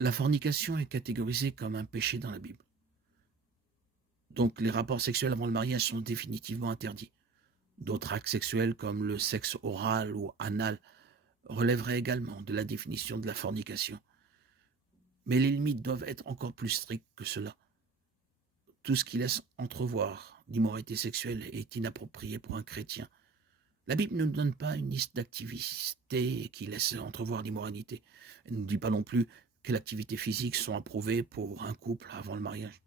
La fornication est catégorisée comme un péché dans la Bible. Donc les rapports sexuels avant le mariage sont définitivement interdits. D'autres actes sexuels comme le sexe oral ou anal relèveraient également de la définition de la fornication. Mais les limites doivent être encore plus strictes que cela. Tout ce qui laisse entrevoir l'immoralité sexuelle est inapproprié pour un chrétien. La Bible ne nous donne pas une liste d'activités qui laissent entrevoir l'immoralité. Elle ne nous dit pas non plus quelles activités physiques sont approuvées pour un couple avant le mariage.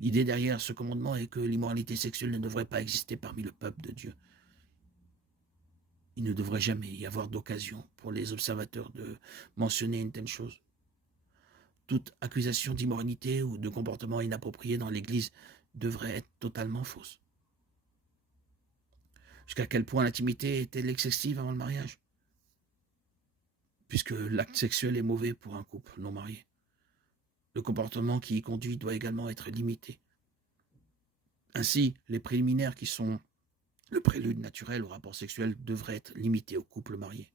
L'idée derrière ce commandement est que l'immoralité sexuelle ne devrait pas exister parmi le peuple de Dieu. Il ne devrait jamais y avoir d'occasion pour les observateurs de mentionner une telle chose. Toute accusation d'immoralité ou de comportement inapproprié dans l'Église devrait être totalement fausse. Jusqu'à quel point l'intimité est-elle excessive avant le mariage? Puisque l'acte sexuel est mauvais pour un couple non marié. Le comportement qui y conduit doit également être limité. Ainsi, les préliminaires qui sont le prélude naturel au rapport sexuel devraient être limités aux couples mariés.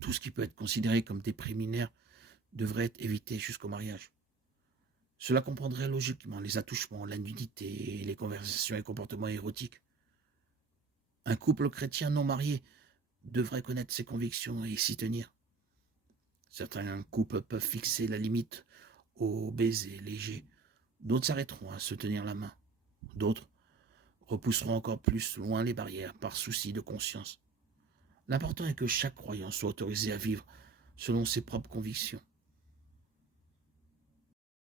Tout ce qui peut être considéré comme des préliminaires devrait être évité jusqu'au mariage. Cela comprendrait logiquement les attouchements, la nudité et les conversations et comportements érotiques. Un couple chrétien non marié devrait connaître ses convictions et s'y tenir. Certains couples peuvent fixer la limite au baiser léger. D'autres s'arrêteront à se tenir la main. D'autres repousseront encore plus loin les barrières par souci de conscience. L'important est que chaque croyant soit autorisé à vivre selon ses propres convictions.